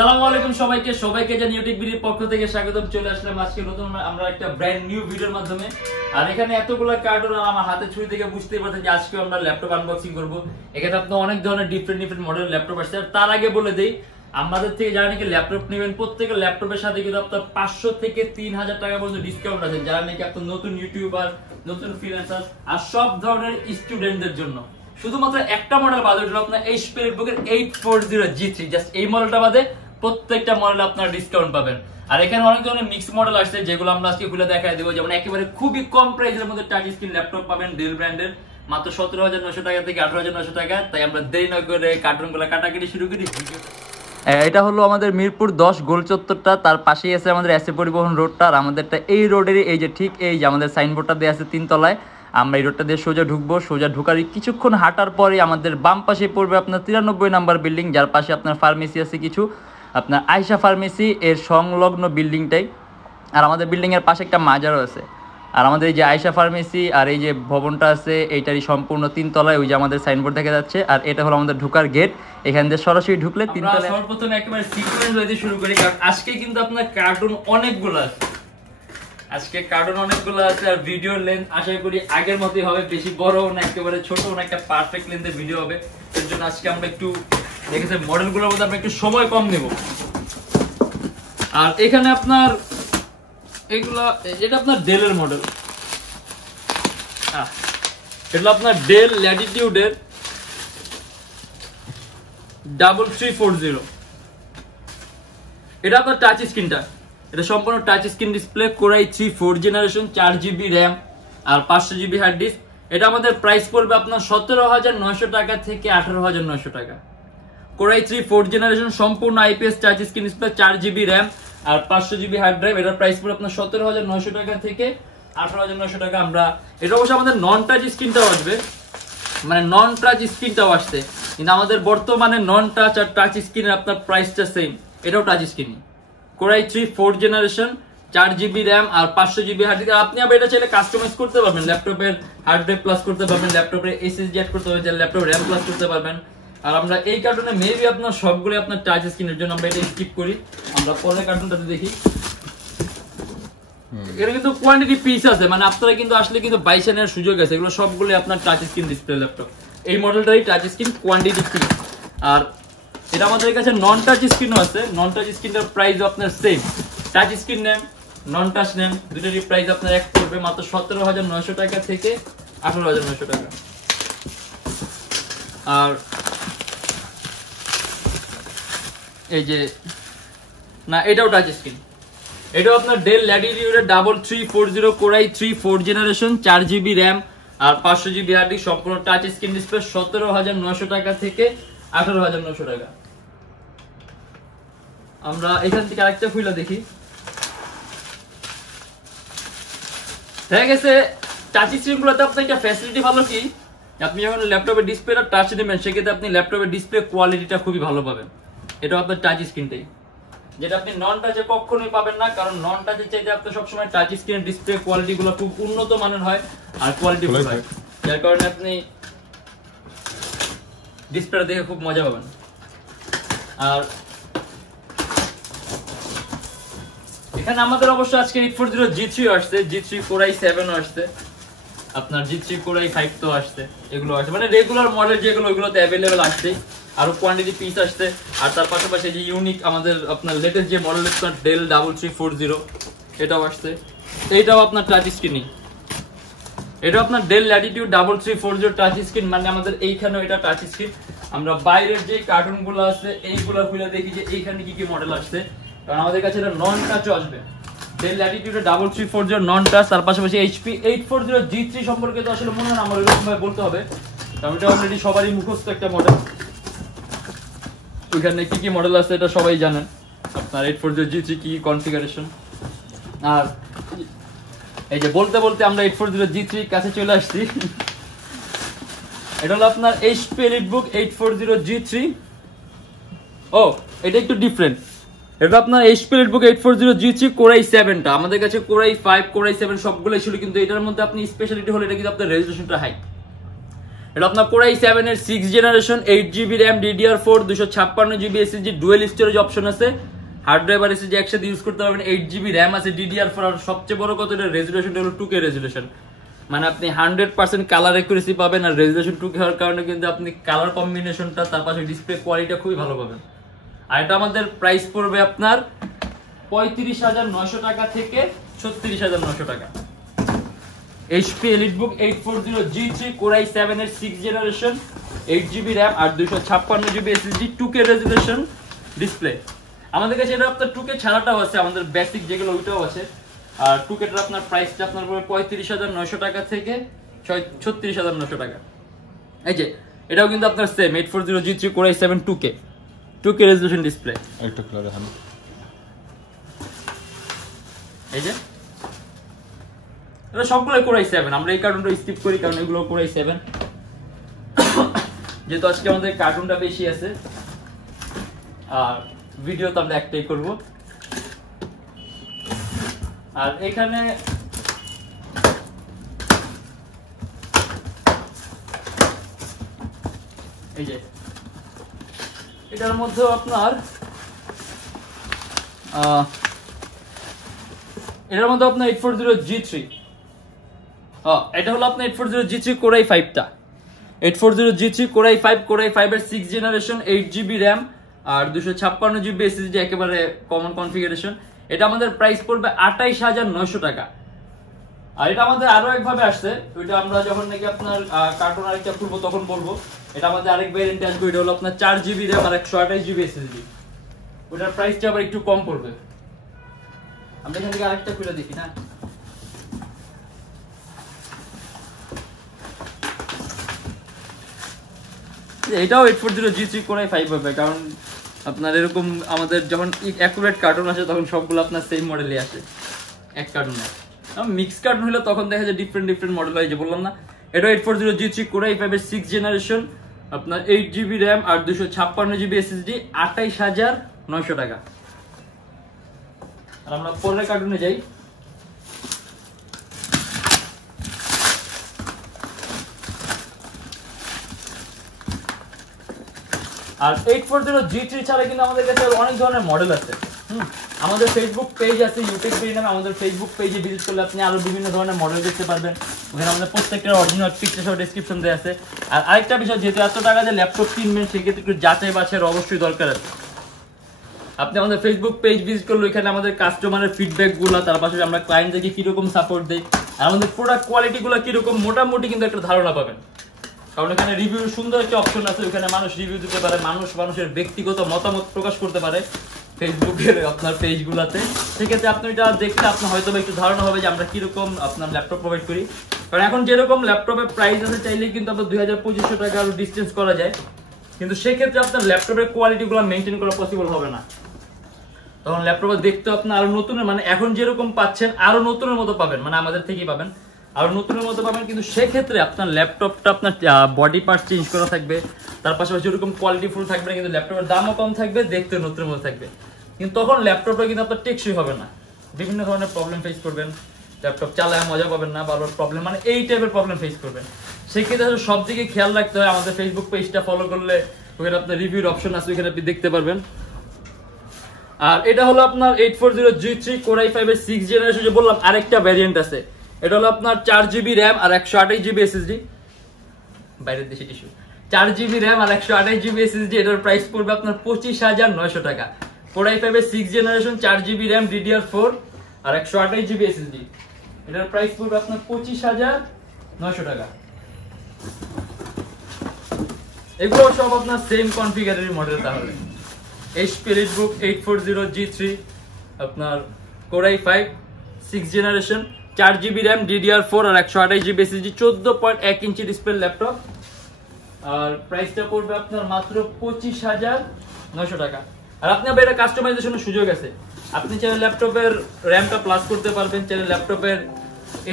আসসালামু আলাইকুম সবাইকে জানি ইউটিউব পক্ষ থেকে স্বাগতম। চলে আসলাম আজকে নতুন আমরা একটা ব্র্যান্ড নিউ ভিডিওর মাধ্যমে। আর এখানে এতগুলো কার্টুন আমার হাতে ছুঁই থেকে বুঝতেই পারছেন যে আজকে আমরা ল্যাপটপ আনবক্সিং করব। এখানে আপনার অনেক ধরনের ডিফারেন্ট মডেল ল্যাপটপ আসছে। তার আগে বলে দেই, আমাদের থেকে যারা নাকি ল্যাপটপ নেবেন প্রত্যেকের ল্যাপটপের সাথে কিন্তু আপনার 500 থেকে 3000 টাকা পর্যন্ত ডিসকাউন্ট আছে, যারা নাকি আপনার নতুন ইউটিউবার, নতুন ফ্রিল্যান্সার আর সব ধরনের স্টুডেন্টদের জন্য। শুধুমাত্র একটা মডেল বাদে হলো আপনার এইচপি 840G3, জাস্ট এই মডেলটা বাদে প্রত্যেকটা মডেলে আপনারা ডিসকাউন্ট পাবেন। আর এখানে অনেক ধরনের মিক্স মডেল আসছে, যেগুলো আমরা আজকে খুলে দেখাই দেবো। যেমন একেবারে খুবই কম প্রাইসের মধ্যে টাচ স্ক্রিন ল্যাপটপ পাবেন ডেল ব্র্যান্ডের, মাত্র 17,900 টাকা থেকে 18,900 টাকা। তাই আমরা দেরি না করে কার্টুনগুলো কাটাকাটি শুরু করি। এটা হলো আমাদের মিরপুর 10 গোল চত্বরটা, তার পাশেই আছে আমাদের এসএ পরিবহন রোডটা। আর আমাদেরটা এই রোডেরই এই যে ঠিক এই যে আমাদের সাইনবোর্ডটা দেওয়া আছে 3 তলায়। আমরা এই রোডটা দিয়ে সোজা ঢুকবো। সোজা ঢুকার কিছুক্ষণ হাঁটার পরে আমাদের বাম পাশে পড়বে আপনার 93 নাম্বার বিল্ডিং, যার পাশে আপনার ফার্মেসি আছে কিছু, আপনার আয়শা ফার্মেসি এর সংলগ্ন বিল্ডিংটাই। আর আমাদের বিল্ডিংয়ের পাশে একটা মাজারও আছে। আর আমাদের এই যে আয়শা ফার্মেসি আর এই যে ভবনটা আছে এইটারই সম্পূর্ণ 3 তলায় ওই যে আমাদের সাইনবোর্ড দেখা যাচ্ছে। আর এটা হলো আমাদের ঢোকার গেট, এখান দিয়ে সরাসরি ঢুকলে 3 তলায়। সর্বপ্রথম একেবারে সিকোয়েন্স হইতে শুরু করি, কারণ আজকে কিন্তু আপনার কার্টুন অনেকগুলো আছে। আর ভিডিও লেন্থ আশা করি আগের মতোই হবে, বেশি বড় না একেবারে ছোট না, একটা পারফেক্ট লেন্থের ভিডিও হবে। এর জন্য আজকে আমরা একটু দেখেছি মডেলগুলোর মধ্যে আমরা একটু সময় কম নেব। আর এখানে আপনার এইগুলা, এটা আপনার ডেলের মডেল, এটা আপনার ডেল ল্যাটিটিউডের 3340। এটা আপনার টাচ স্ক্রিনটা, এটা সম্পূর্ণ touch screen display, core i 3 4 generation, 4GB RAM আর 500GB হার্ড ডিস্ক। এটা আমাদের প্রাইস পড়বে আপনার 17,900 টাকা থেকে 18,900 টাকা। কোরাই 3 4 জেনারেশন সম্পূর্ণ IPS touch screen display, 4GB RAM আর 500GB হার্ড ড্রাইভ। এটার প্রাইস পড়বে আপনার 17,900 টাকা থেকে 18,900 টাকা। আমরা এটা অবশ্য আমাদের নন টাচ স্ক্রিনটাও আসবে, মানে নন টাচ স্ক্রিনটাও আসছে, কিন্তু আমাদের বর্তমানে নন টাচ আর টাচ স্ক্রিনের আপনার প্রাইসটা সেম। এটাও touch screen, core i 3 4 generation, 4GB RAM আর 500GB হার্ড ডিস্ক। আপনি আবার এটা চাইলে কাস্টমাইজ করতে পারবেন, ল্যাপটপের হার্ড ড্রাইভ প্লাস করতে পারবেন, ল্যাপটপের এসএসডি অ্যাড করতে পারবেন, ল্যাপটপ র্যাম প্লাস করতে পারবেন। আর আমরা এই কার্টুনে মেবি আপনার সবগুলো আপনার টাচ স্ক্রিনের জন্য আমরা এটা স্কিপ করি। আমরা পরের কার্টুনটাতে দেখি। এটা কিন্তু কোয়ান্টিটি পিস আছে, মানে আপনারা কিন্তু আসলে কিন্তু 22 নেওয়ার সুযোগ আছে। এগুলো সবগুলো আপনার টাচ স্ক্রিন ডিসপ্লে ল্যাপটপ, এই মডেলটাই টাচ স্ক্রিন কোয়ান্টিটি পিস। আর এটা আমাদের কাছে নন টাচ স্ক্রিনও আছে। নন টাচ স্ক্রিনটার প্রাইসও আপনার সেম, টাচ স্ক্রিন নেন নন টাচ নেন দুটোরই প্রাইস আপনার এক করবে মাত্র 17,900 টাকা থেকে 18,900 টাকা। আর এই যে না, এটাও টাচ স্ক্রিন, এটাও আপনার ডেল ল্যাটিটিউডের 3340, কোরাই 3 4 জেনারেশন, 4GB র্যাম আর 500GB হার্ড ডিস্ক, সম্পূর্ণ টাচ স্ক্রিন ডিসপ্লে, 17,900 টাকা থেকে 18,900 টাকা। আমরা এখান থেকে আরেকটা খুলে দেখি। দেখা গেছে টাচ স্ক্রিনগুলোতে আপনার একটা ফ্যাসিলিটি ভালো কি, আপনি যখন ল্যাপটপের ডিসপ্লেটা টাচ নেবেন সেক্ষেত্রে আপনি ল্যাপটপের ডিসপ্লে কোয়ালিটিটা খুবই ভালো পাবেন। এটা আপনার টাচ স্ক্রিনটাই, যেটা আপনি নন টাচে কখনোই পাবেন না, কারণ নন টাচের চাইতে আপনার সবসময় টাচ স্ক্রিনের ডিসপ্লে কোয়ালিটি গুলো খুব উন্নত মানের হয় আর কোয়ালিটি ফুল হয়, যার কারণে আপনি ডিসপ্লে দেখে খুব মজা পাবেন। আর এখানে আমাদের অবশ্য আজকে 840G3 আসছে, G3 কোরাই 7 আসছে, আপনার G3 কোরাই 5 তো আসছে, এগুলো আসছে মানে রেগুলার মডেল যেগুলো ওইগুলোতে অ্যাভেলেবেল আসছে। আরো কোয়ান্টিটি পিস আসছে। আর তার পাশাপাশি যে ইউনিক আমাদের আপনার লেটেস্ট যে মডেল আপনার ডেল 3340 এটাও আসছে, এইটাও আপনার টাচ স্ক্রিনই। এটা আপনার ডেল ল্যাটিটিউড 3340 টাচ স্ক্রিন, মানে আমাদের এইখানেও এটা টাচ স্ক্রিন। আমরা বাইরের যে কার্টুনগুলো আছে এইগুলো খুলে দেখি যে এইখানে কি কি মডেল আসছে, কারণ আমাদের কাছে এটা নন টাচও আসবে। ডেল ল্যাটিটিউড 3340 নন টাচ, তার পাশাপাশি এইচপি 840G3 সম্পর্কে তো আসলে মনে হয় আমার এরকম ভাবে বলতে হবে, কারণ এটা অলরেডি সবারই মুখস্থ একটা মডেল। ওইখানে কি কি মডেল আছে এটা সবাই জানেন, আপনার 840G3 কি কনফিগারেশন। আর এই যে বলতে বলতে আমরা 840G3 কাছে চলে আসছি। এটা হলো আপনার এইচপি এলিটবুক 840G3। ও এটা একটু ডিফারেন্ট, এটা আপনার এইচপি এলিটবুক 840G3 কোরাই 7টা। আমাদের কাছে কোরাই 5 কোরাই 7 সবগুলোই ছিল, কিন্তু এটার মধ্যে আপনি স্পেশালিটি হলো এটা কিন্তু আপনার রেজোলিউশনটা হাই। এটা আপনার Core i7 এর 6th generation, 8GB RAM, DDR4, 256GB SSD, dual storage option আছে, হার্ড ড্রাইভ আর SSD একসাথে ইউজ করতে পারবেন, 8GB RAM আছে, DDR4, আর সবচেয়ে বড় কথা এটা রেজোলিউশনটা হলো 2K রেজোলিউশন, মানে আপনি 100% কালার অ্যাকুরেসি পাবেন, আর রেজোলিউশন 2K হওয়ার কারণে কিন্তু আপনি কালার কম্বিনেশনটা তার পাশে ডিসপ্লে কোয়ালিটিটা খুবই ভালো পাবেন। আর এটা আমাদের প্রাইস পড়বে আপনার 35,900 টাকা থেকে 36,900 টাকা। HP EliteBook 840G3 Core i7 এর 6th জেনারেশন, 8GB RAM আর 256GB SSD, 2K resolution display. আমাদের কাছে এটা আপনার 2K ছাড়াটাও আছে, আমাদের বেসিক যেগুলো ওইটাও আছে। আর 2K এর আপনার প্রাইসটা আপনার পড়বে 35,900 টাকা থেকে 36,900 টাকা। এই যে এটাও কিন্তু আপনার same 840G3 Core i7 2K resolution display. একটা কালার দেখান, এই যে এটা সবগুলোই Core i7, আমরা এই কার্টুনটা স্কিপ করি কারণ এগুলো Core i7, যেহেতু আজকে আমাদের কার্টুনটা বেশি আছে আর ভিডিও তো আমরা একটাই করব। আর এখানে এই যে এটার মধ্যে আপনার এটার মধ্যে আপনার 840G3, এটা হলো আপনার 840G3 Core i5 টা, 840G3 Core i5 এর 6th জেনারেশন, 8GB RAM আর 256GB SSD, একেবারে কমন কনফিগারেশন। এটা আমাদের প্রাইস পড়বে 28,900 টাকা। আর এটা আমাদের আরো একভাবে আসছে, ওইটা আমরা যখন নাকি আপনার কার্টুন আরেকটা খুলবো তখন বলবো। এটা আমাদের আরেক ভ্যারিয়েন্ট আসবে, এটা হলো আপনার 4GB RAM আর 128GB SSD, ওটার প্রাইসটা আবার একটু কম পড়বে। আমরা এখান থেকে আরেকটা খুলে দেখি না, এটাও 840G3 Core i5 হবে, কারণ আপনার এরকম আমাদের যখন অ্যাকুরেট কার্টুন আসে তখন সবগুলো আপনার সেম মডেলই আসে এক কার্টুনে। মিক্স কার্টুন হলে তখন দেখা যায় ডিফারেন্ট মডেল হয়, যে বললাম না। এটা 840G3 Core i5 এর 6th জেনারেশন, আপনার 8GB RAM আর 256GB SSD, 28,900 টাকা। আর আমরা পরের কার্টুনে যাই। আর 840G3 ছাড়া কিন্তু আমাদের কাছে অনেক ধরনের মডেল আছে। আমাদের ফেসবুক পেজ আছে Youtechbd নামে, আমাদের ফেসবুক পেজে ভিজিট করলে আপনি আরো বিভিন্ন ধরনের মডেল দেখতে পারবেন। ওখানে আমাদের প্রত্যেকটা অরিজিনাল পিকচার সহ ডেসক্রিপশন দেওয়া আছে। আর আরেকটা বিষয়, যেহেতু এত টাকা দিয়ে ল্যাপটপ কিনবেন সেক্ষেত্রে একটু যাচাই বাছাইয়ের অবশ্যই দরকার আছে। আপনি আমাদের ফেসবুক পেজ ভিজিট করলে ওইখানে আমাদের কাস্টমারের ফিডব্যাক গুলো, তার পাশে আমরা ক্লায়েন্টদেরকে কিরকম সাপোর্ট দেই আর আমাদের প্রোডাক্ট কোয়ালিটি গুলো কিরকম, মোটামুটি কিন্তু একটা ধারণা পাবেন। কারণ এখানে রিভিউ সুন্দর একটা অপশন আছে, ওখানে মানুষ রিভিউ দিতে পারে, মানুষের ব্যক্তিগত মতামত প্রকাশ করতে পারে ফেসবুকের আপনার পেজগুলোতে। সেক্ষেত্রে আপনি এটা দেখলে আপনার হয়তো একটু ধারণা হবে যে আমরা কিরকম আপনার ল্যাপটপ প্রোভাইড করি। কারণ এখন যেরকম ল্যাপটপের প্রাইস আছে চাইলে কিন্তু আপনার 2,500 টাকা আরো ডিসটেন্স করা যায়, কিন্তু সেক্ষেত্রে আপনার ল্যাপটপের কোয়ালিটিগুলো মেনটেন করা পসিবল হবে না। তখন ল্যাপটপে দেখতে আপনার আরো নতুনের, মানে এখন যেরকম পাচ্ছেন আরো নতুনের মতো পাবেন, মানে আমাদের থেকেই পাবেন, আরো নতুনের মতো পাবেন। কিন্তু সেক্ষেত্রে আপনার ল্যাপটপটা আপনার বডি পার্ট চেঞ্জ করা থাকবে, তার পাশাপাশি ওরকম কোয়ালিটি ফুল থাকবে না, কিন্তু ল্যাপটপের দামও কম থাকবে, দেখতে নতুনের মতো থাকবে। কিন্তু তখন ল্যাপটপটা কিন্তু আপনার টেকসই হবে না, বিভিন্ন ধরনের প্রবলেম ফেস করবেন, ল্যাপটপ চালায় মজা পাবেন না, বারবার প্রবলেম, মানে এই টাইপের প্রবলেম ফেস করবেন। সেক্ষেত্রে সব দিকে খেয়াল রাখতে হয়। আমাদের ফেসবুক পেজটা ফলো করলে ওখানে আপনার রিভিউর অপশন আছে, ওখানে আপনি দেখতে পারবেন। আর এটা হলো আপনার 840G3 Core i5 এর 6th জেনারেশন, যে বললাম আরেকটা ভ্যারিয়েন্ট আছে। এটা হলো আপনার 4GB RAM আর 128GB SSD, বাইরের দেশে টিস্যু, 4GB RAM আর 128GB SSD। এটার প্রাইস পড়বে আপনার 25,900 টাকা। Core i5 এর 6th generation, 4GB RAM, DDR4 আর 128GB SSD, এটার প্রাইস পড়বে আপনার 25,900 টাকা। এগুলো সব আপনার সেম কনফিগারের মডেল। তাহলে HP EliteBook 840G3 আপনার Core i5 6th generation, 4GB RAM, DDR4 আর 128GB SSD, 14.1 inch display laptop. আর প্রাইসটা পড়বে আপনার মাত্র 25,900 টাকা। আর আপনি আবার এটা কাস্টমাইজেশনের সুযোগ আছে, আপনি চাইলে ল্যাপটপের র্যামটা প্লাস করতে পারবেন, চাইলে ল্যাপটপের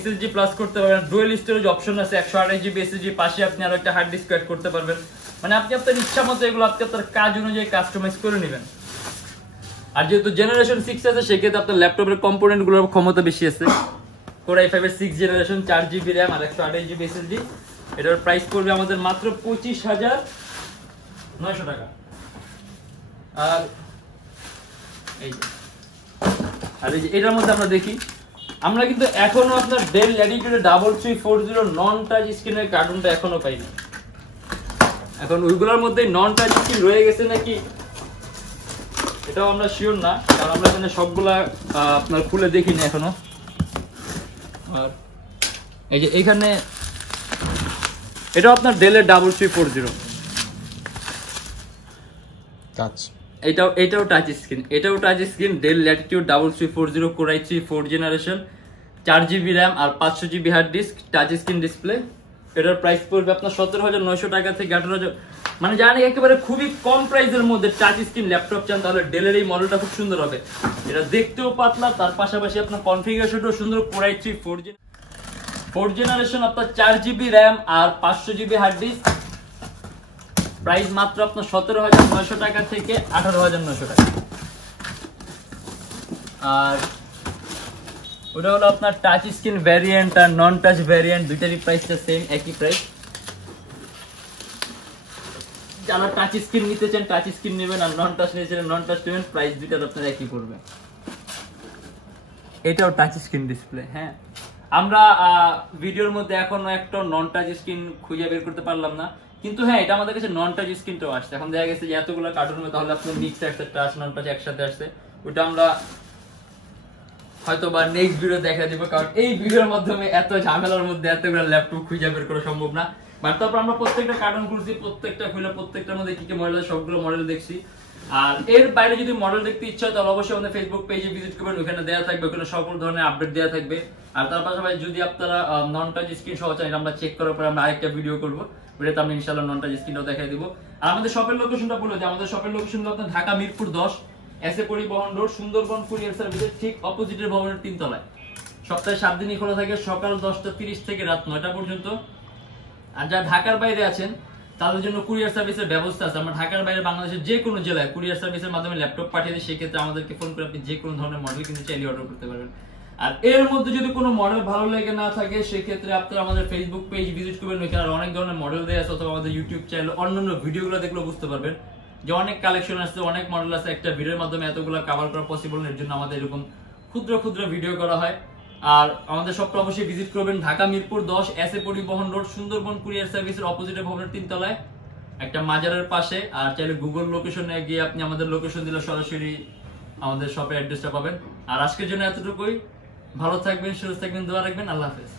SSD প্লাস করতে পারবেন, ডুয়েল স্টোরেজ অপশন আছে, 128GB SSD, পাশে আপনি আরো একটা হার্ড ডিস্ক অ্যাড করতে পারবেন। মানে আপনি আপনার ইচ্ছা মতো এগুলো আপনি আপনার কাজ অনুযায়ী কাস্টমাইজ করে নেবেন। আর যেহেতু জেনারেশন 6 আছে সেক্ষেত্রে আপনার ল্যাপটপের কম্পোনেন্ট গুলোর ক্ষমতা বেশি আছে। Core i5 এর 6th জেনারেশন, 4GB RAM আর 128GB SSD, এটার প্রাইস পড়বে আমাদের মাত্র 25,900 টাকা। আর এই যে এটার মধ্যে আমরা দেখি, আমরা কিন্তু এখনো আপনার ডেল ল্যাটিটিউড 3340 নন টাচ স্ক্রিনের কার্টুনটা এখনো পাইনি। এখন ওইগুলোর মধ্যে নন টাচ স্ক্রিন রয়ে গেছে নাকি এটাও আমরা শিওর না, কারণ আমরা এখানে সবগুলা আপনার খুলে দেখিনি এখনো। আর এই যে এখানে এটাও আপনার ডেলের 3340 টাচ, এটাও touch screen, Dell Latitude 3340 Core i3 4th generation, 4GB RAM আর 500GB hard disk, touch screen display. এটার প্রাইস পড়বে আপনার 17,900 টাকা থেকে 18,000, মানে জানি একেবারে খুবই কম প্রাইসের মধ্যে টাচ স্ক্রিন ল্যাপটপ চান তাহলে ডেলের এই মডেলটা খুব সুন্দর হবে। এটা দেখতেও পাতলা, তার পাশাপাশি আপনার কনফিগারেশনটাও সুন্দর। Core i3 4th জেনারেশন, আপনার 4GB RAM আর 500GB হার্ড ডিস্ক। প্রাইস মাত্র আপনার 17,900 টাকা থেকে 18,900 টাকা। আর ওটা হলো আপনার টাচ স্ক্রিন ভ্যারিয়েন্ট আর নন টাচ ভ্যারিয়েন্ট, দুইটারই প্রাইসটা সেম, একই প্রাইস। যারা টাচ স্ক্রিন নিতে চান টাচ স্ক্রিন নেবেন, আর নন টাচ নিতে চান নন টাচ নেবেন, প্রাইস দুইটার আপনার একই পড়বে। এটাও টাচ স্ক্রিন ডিসপ্লে। হ্যাঁ, আমরা ভিডিওর মধ্যে এখনো একটা নন টাচ স্ক্রিন খুঁজে বের করতে পারলাম না, কিন্তু হ্যাঁ এটা আমাদের কাছে নন টাচ স্ক্রিনটাও আসছে। এখন দেখা গেছে যে এতগুলো কার্টুন তাহলে আপনার মিক্স একটা টাচ নন টাচ একসাথে আসছে, ওটা আমরা হয়তো বা নেক্সট ভিডিও দেখা দিব, কারণ এই ভিডিওর মাধ্যমে এত ঝামেলার মধ্যে এতগুলো ল্যাপটপ খুঁজে বের করা সম্ভব না। বাট তারপর আমরা প্রত্যেকটা কার্টুন খুলছি, প্রত্যেকটা খুলে প্রত্যেকটার মধ্যে কি কি মডেল আছে সবগুলো মডেল দেখছি। আর এর বাইরে যদি মডেল দেখতে ইচ্ছা হয় তাহলে অবশ্যই আমাদের ফেসবুক পেজে ভিজিট করবেন, ওখানে দেওয়া থাকবে, ওখানে সকল ধরনের আপডেট দেওয়া থাকবে। আর তার পাশাপাশি যদি আপনারা নন টাচ স্ক্রিন সহ চান, আমরা চেক করার পরে আমরা আরেকটা ভিডিও করবো, ওটাতে আমরা ইনশাআল্লাহ নন টাচ স্ক্রিনটাও দেখাই দিব। আর আমাদের শপের লোকেশনটা বলে যে আমাদের শপের লোকেশন হলো আপনার ঢাকা মিরপুর 10 এসএ পরিবহন রোড, সুন্দরবন কুরিয়ার সার্ভিসের ঠিক অপোজিটের ভবনের 3 তলায়। সপ্তাহে 7 দিনই খোলা থাকে, সকাল 10:30 থেকে রাত 9টা পর্যন্ত। আর যারা ঢাকার বাইরে আছেন তাদের জন্য কুরিয়ার সার্ভিসের ব্যবস্থা আছে। আমরা ঢাকার বাইরে বাংলাদেশের যে কোনো জেলায় কুরিয়ার সার্ভিসের মাধ্যমে ল্যাপটপ পাঠিয়ে দিই, সেক্ষেত্রে আমাদেরকে ফোন করে আপনি যে কোনো ধরনের মডেল কিন্তু চাইলে অর্ডার করতে পারবেন। আর এর মধ্যে যদি কোনো মডেল ভালো লেগে না থাকে সেক্ষেত্রে আপনারা আমাদের ফেসবুক পেজ ভিজিট করবেন, ওইখানে অনেক ধরনের মডেল দেওয়া আছে, অথবা আমাদের ইউটিউব চ্যানেল অন্যান্য ভিডিওগুলো দেখলেও বুঝতে পারবেন যে অনেক কালেকশন আছে, অনেক মডেল আছে। একটা ভিডিওর মাধ্যমে এতগুলো কভার করা পসিবল না, এর জন্য আমাদের এরকম ক্ষুদ্র ক্ষুদ্র ভিডিও করা হয়। আর আমাদের শপটা অবশ্যই ভিজিট করবেন, ঢাকা মিরপুর 10 এসএ পরিবহন রোড, সুন্দরবন কুরিয়ার সার্ভিসের অপোজিটে ভবনের 3 তলায়, একটা মাজারের পাশে। আর চাইলে গুগল লোকেশনে গিয়ে আপনি আমাদের লোকেশন দিলে সরাসরি আমাদের শপের অ্যাড্রেসটা পাবেন। আর আজকের জন্য এতটুকুই, ভালো থাকবেন, সুস্থ থাকবেন, দোয়া রাখবেন, আল্লাহ হাফেজ।